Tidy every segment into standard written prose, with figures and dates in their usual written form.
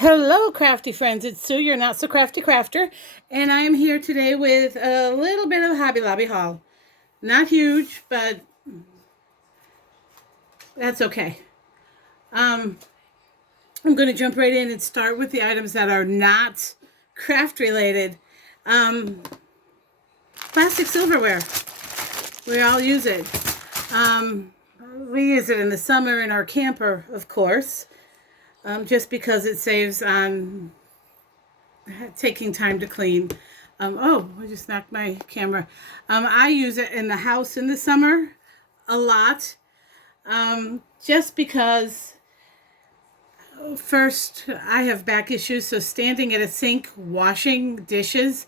Hello, crafty friends. It's Sue, your not so crafty crafter, and I am here today with a little bit of a Hobby Lobby haul. Not huge, but that's okay. I'm going to jump right in and start with the items that are not craft related. Plastic silverware. We all use it. We use it in the summer in our camper, of course, just because it saves on taking time to clean. Oh, I just knocked my camera. I use it in the house in the summer a lot, just because first I have back issues, so standing at a sink washing dishes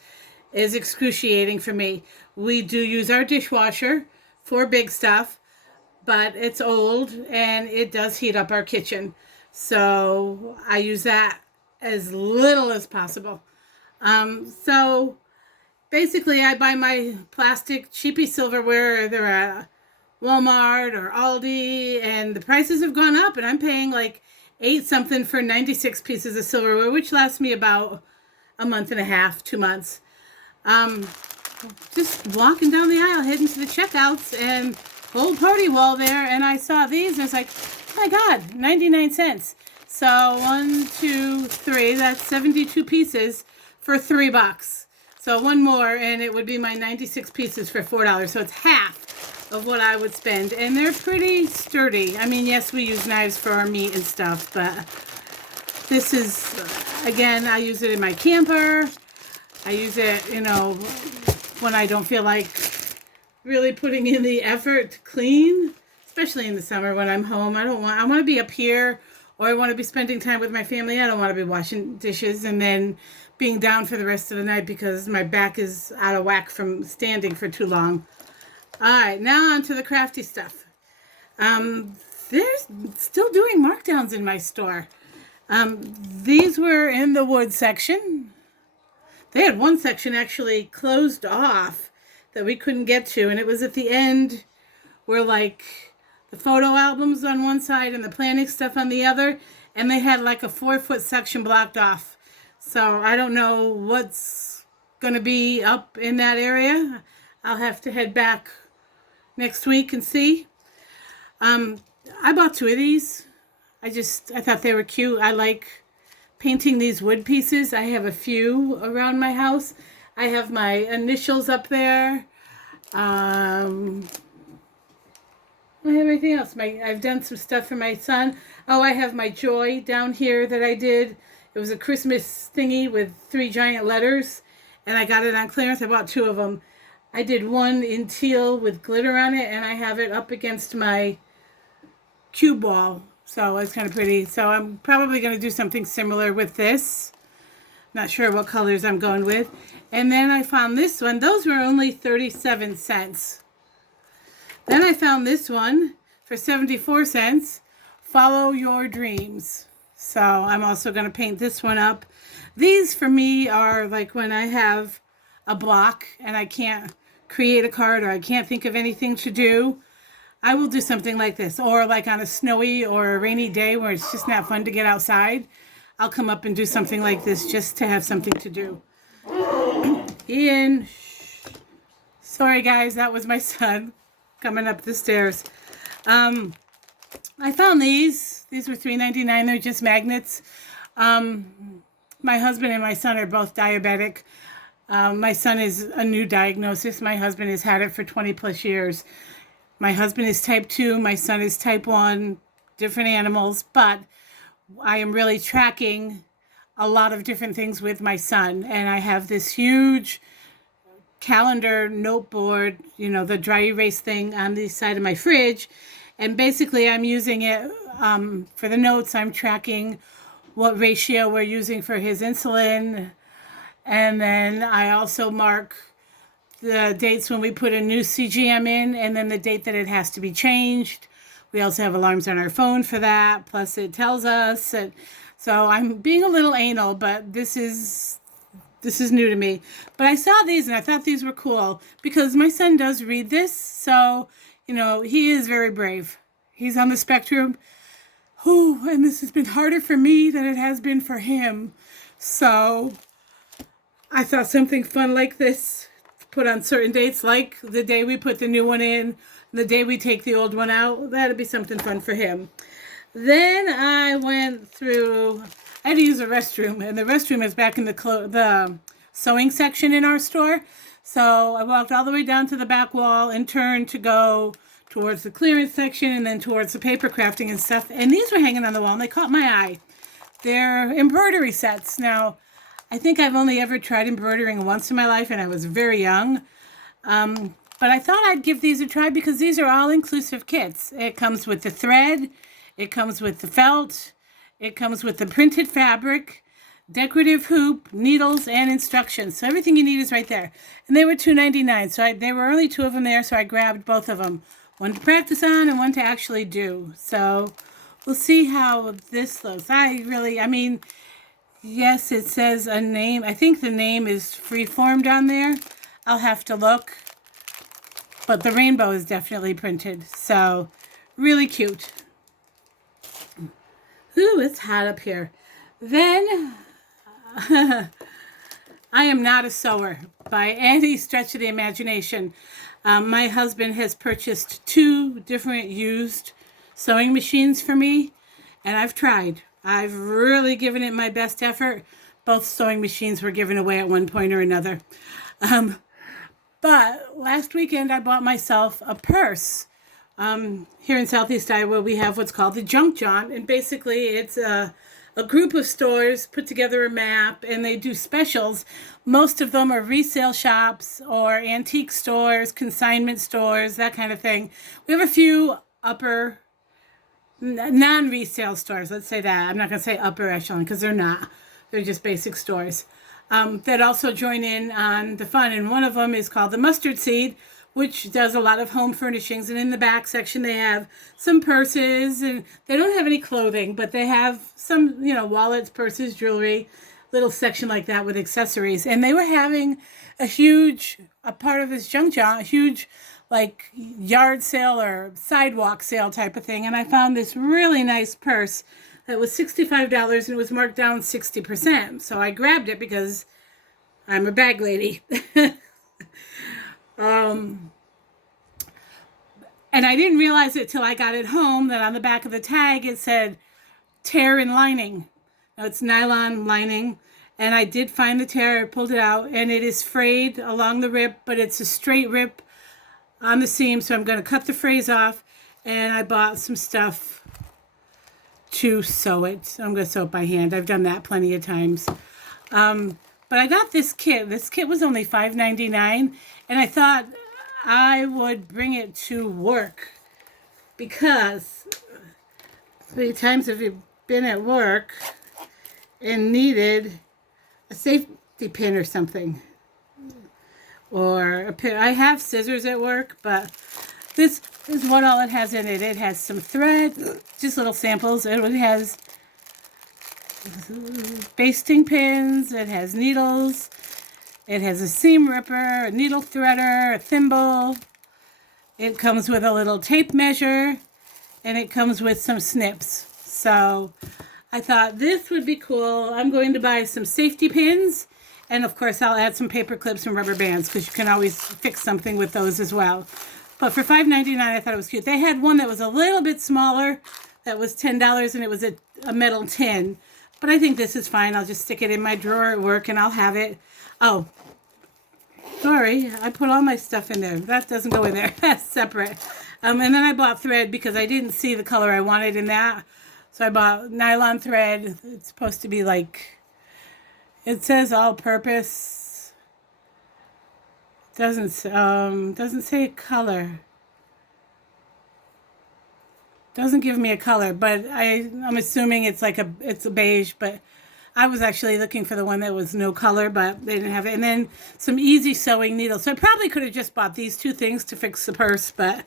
is excruciating for me. We do use our dishwasher for big stuff, but it's old and it does heat up our kitchen. So I use that as little as possible. So basically I buy my plastic cheapy silverware either at Walmart or Aldi, and the prices have gone up and I'm paying like 8 something for 96 pieces of silverware, which lasts me about a month and a half, 2 months. Just walking down the aisle, heading to the checkouts, and whole party wall there, and I saw these, and I was like, oh my God, 99 cents. So 1, 2, 3, that's 72 pieces for $3. So one more, and it would be my 96 pieces for $4. So it's half of what I would spend, and they're pretty sturdy. I mean, yes, we use knives for our meat and stuff, but this is, again, I use it in my camper. I use it, when I don't feel like really putting in the effort to clean, especially in the summer when I'm home. I want to be up here, or I want to be spending time with my family. I don't want to be washing dishes and then being down for the rest of the night because my back is out of whack from standing for too long. All right, now on to the crafty stuff. They're still doing markdowns in my store. These were in the wood section. They had one section actually closed off that we couldn't get to, and it was at the end where like the photo albums on one side and the planning stuff on the other, and they had like a 4-foot section blocked off. So I don't know what's going to be up in that area. I'll have to head back next week and see. I bought 2 of these. I thought they were cute. I like painting these wood pieces. I have a few around my house. I have my initials up there. I have everything else. I've done some stuff for my son. Oh, I have my joy down here that I did. It was a Christmas thingy with 3 giant letters, and I got it on clearance. I bought 2 of them. I did one in teal with glitter on it, and I have it up against my cube wall. So it's kind of pretty. So I'm probably going to do something similar with this. Not sure what colors I'm going with. And then I found this one. Those were only 37 cents. Then I found this one for 74 cents. Follow Your Dreams. So I'm also going to paint this one up. These for me are like when I have a block and I can't create a card or I can't think of anything to do. I will do something like this, or like on a snowy or a rainy day where it's just not fun to get outside. I'll come up and do something like this just to have something to do. Ian, sorry guys, that was my son coming up the stairs. I found these. These were $3.99. They're just magnets. My husband and my son are both diabetic. My son is a new diagnosis. My husband has had it for 20 plus years. My husband is type 2, my son is type 1, different animals, but I am really tracking a lot of different things with my son. And I have this huge calendar note board, the dry erase thing on the side of my fridge. And basically I'm using it for the notes. I'm tracking what ratio we're using for his insulin. And then I also mark the dates when we put a new CGM in, and then the date that it has to be changed. We also have alarms on our phone for that. Plus it tells us. So I'm being a little anal, but this is new to me. But I saw these and I thought these were cool because my son does read this. So, he is very brave. He's on the spectrum. Oh, and this has been harder for me than it has been for him. So I thought something fun like this, put on certain dates, like the day we put the new one in, the day we take the old one out, that'd be something fun for him. Then I went through, I had to use a restroom, and the restroom is back in the sewing section in our store. So I walked all the way down to the back wall and turned to go towards the clearance section and then towards the paper crafting and stuff. And these were hanging on the wall, and they caught my eye. They're embroidery sets. Now, I think I've only ever tried embroidering once in my life, and I was very young. But I thought I'd give these a try because these are all-inclusive kits. It comes with the thread, it comes with the felt, it comes with the printed fabric, decorative hoop, needles, and instructions. So everything you need is right there. And they were $2.99, so there were only two of them there, so I grabbed both of them. One to practice on and one to actually do. So we'll see how this looks. I mean, yes, it says a name. I think the name is freeformed on there. I'll have to look. But the rainbow is definitely printed. So, really cute. Ooh, it's hot up here. Then, I am not a sewer by any stretch of the imagination. My husband has purchased 2 different used sewing machines for me, and I've tried. I've really given it my best effort. Both sewing machines were given away at one point or another. But last weekend I bought myself a purse. Here in Southeast Iowa we have what's called the Junk Jaunt, and basically it's a group of stores put together a map, and they do specials. Most of them are resale shops or antique stores, consignment stores, that kind of thing. We have a few upper non-resale stores, let's say that. I'm not going to say upper echelon because they're not. They're just basic stores that also join in on the fun. And one of them is called the Mustard Seed, which does a lot of home furnishings. And in the back section, they have some purses, and they don't have any clothing, but they have some, wallets, purses, jewelry, little section like that with accessories. And they were having a part of this junk jaunt, a huge like yard sale or sidewalk sale type of thing. And I found this really nice purse that was $65 and it was marked down 60%. So I grabbed it because I'm a bag lady. And I didn't realize it till I got it home that on the back of the tag it said tear in lining. Now it's nylon lining, and I did find the tear. I pulled it out, and it is frayed along the rip, but it's a straight rip on the seam, so I'm going to cut the frays off, and I bought some stuff to sew it. So I'm going to sew it by hand. I've done that plenty of times. But I got this kit. This kit was only $5.99, and I thought I would bring it to work because how many times have you been at work and needed a safety pin or something? Or a pin. I have scissors at work, but this is what all it has in it. It has some thread, just little samples. It has basting pins. It has needles. It has a seam ripper, a needle threader, a thimble. It comes with a little tape measure, and it comes with some snips. So I thought this would be cool. I'm going to buy some safety pins, and of course I'll add some paper clips and rubber bands because you can always fix something with those as well. But for $5.99, I thought it was cute. They had one that was a little bit smaller that was $10, and it was a metal tin. But I think this is fine. I'll just stick it in my drawer at work, and I'll have it. Oh, sorry, I put all my stuff in there. That doesn't go in there. That's separate. And then I bought thread because I didn't see the color I wanted in that. So I bought nylon thread. It's supposed to be like, it says all-purpose. Doesn't say color. Doesn't give me a color, but I'm assuming it's a beige, but I was actually looking for the one that was no color, but they didn't have it. And then some easy sewing needles. So I probably could have just bought these 2 things to fix the purse, but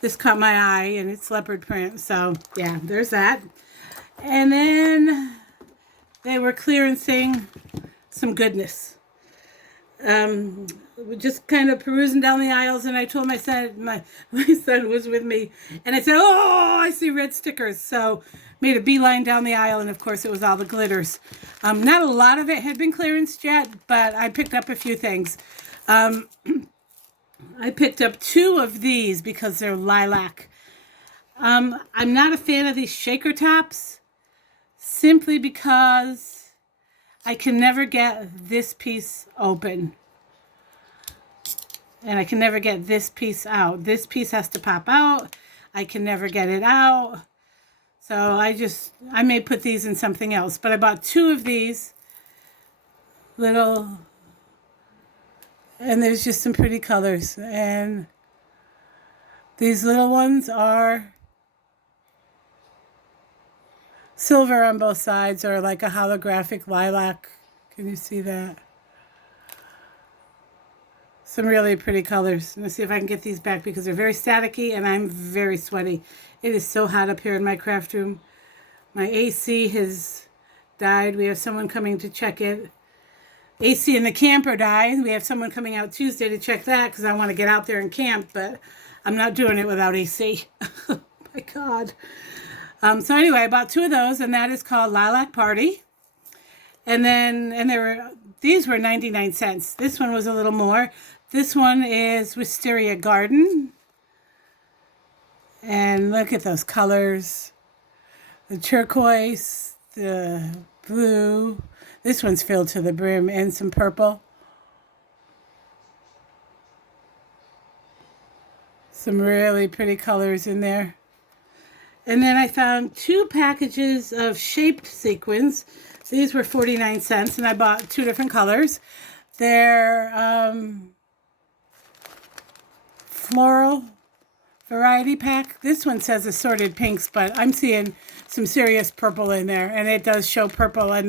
this caught my eye, and it's leopard print. So yeah, there's that. And then they were clearancing some goodness. We're just kind of perusing down the aisles, and I told my son was with me, and I said, oh, I see red stickers. So made a beeline down the aisle, and of course it was all the glitters. Not a lot of it had been clearanced yet, but I picked up a few things. I picked up 2 of these because they're lilac. I'm not a fan of these shaker tops, simply because I can never get this piece open. And I can never get this piece out. This piece has to pop out. I can never get it out. So I may put these in something else. But I bought 2 of these little, and there's just some pretty colors. And these little ones are silver on both sides, or like a holographic lilac. Can you see that? Some really pretty colors. Let's see if I can get these back because they're very staticky and I'm very sweaty. It is so hot up here in my craft room. My AC has died. We have someone coming to check it. AC in the camper died. We have someone coming out Tuesday to check that because I want to get out there and camp, but I'm not doing it without AC. Oh my God. So anyway, I bought 2 of those, and that is called Lilac Party. And these were 99 cents. This one was a little more. This one is Wisteria Garden. And look at those colors. The turquoise, the blue. This one's filled to the brim, and some purple. Some really pretty colors in there. And then I found 2 packages of shaped sequins. These were 49 cents, and I bought 2 different colors. They're floral variety pack. This one says assorted pinks, but I'm seeing some serious purple in there, and it does show purple, and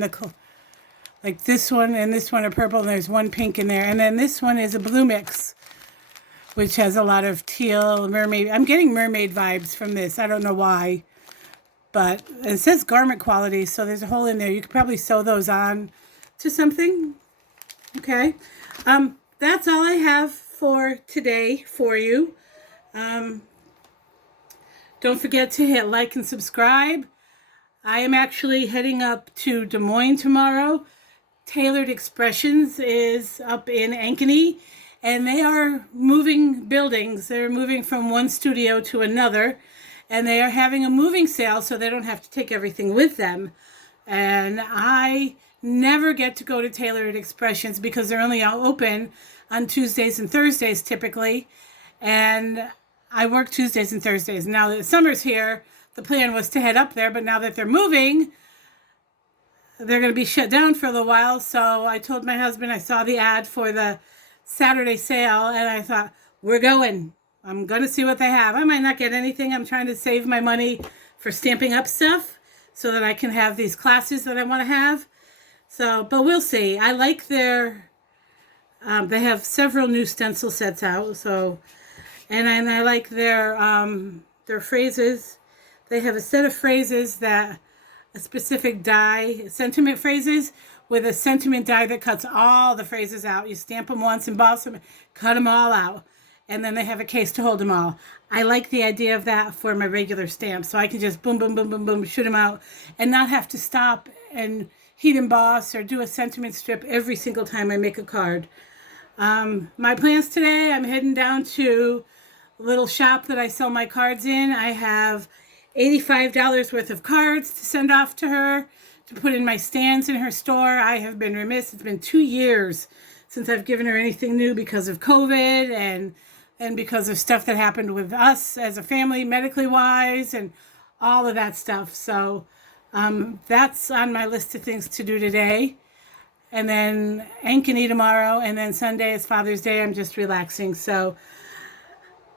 like this one and this one are purple, and there's 1 pink in there. And then this one is a blue mix, which has a lot of teal, mermaid. I'm getting mermaid vibes from this. I don't know why. But it says garment quality, so there's a hole in there. You could probably sew those on to something. Okay. That's all I have for today for you. Don't forget to hit like and subscribe. I am actually heading up to Des Moines tomorrow. Tailored Expressions is up in Ankeny, and they are moving buildings. They're moving from one studio to another, and they are having a moving sale so they don't have to take everything with them. And I never get to go to Tailored Expressions because they're only open on Tuesdays and Thursdays typically. And I work Tuesdays and Thursdays. Now that summer's here, the plan was to head up there, but now that they're moving, they're going to be shut down for a little while. So I told my husband, I saw the ad for the Saturday sale, and I thought, we're going. I'm going to see what they have. I might not get anything. I'm trying to save my money for stamping up stuff so that I can have these classes that I want to have. So, but we'll see. I like their, they have several new stencil sets out. So, and I like their phrases. They have a set of phrases that a specific die, sentiment phrases, with a sentiment die that cuts all the phrases out. You stamp them once, emboss them, cut them all out. And then they have a case to hold them all. I like the idea of that for my regular stamps. So I can just boom, boom, boom, boom, boom, shoot them out and not have to stop and heat emboss or do a sentiment strip every single time I make a card. My plans today, I'm heading down to a little shop that I sell my cards in. I have $85 worth of cards to send off to her to put in my stands in her store. I have been remiss. It's been 2 years since I've given her anything new because of COVID and because of stuff that happened with us as a family, medically wise, and all of that stuff. So that's on my list of things to do today. And then Ankeny tomorrow, and then Sunday is Father's Day. I'm just relaxing. So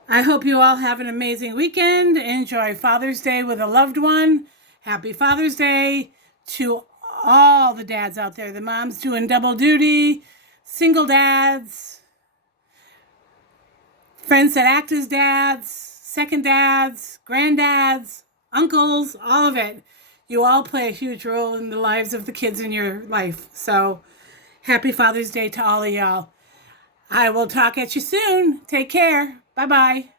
I hope you all have an amazing weekend. Enjoy Father's Day with a loved one. Happy Father's Day to all the dads out there. The moms doing double duty, single dads, friends that act as dads, second dads, granddads, uncles, all of it. You all play a huge role in the lives of the kids in your life. So happy Father's Day to all of y'all. I will talk at you soon. Take care. Bye-bye.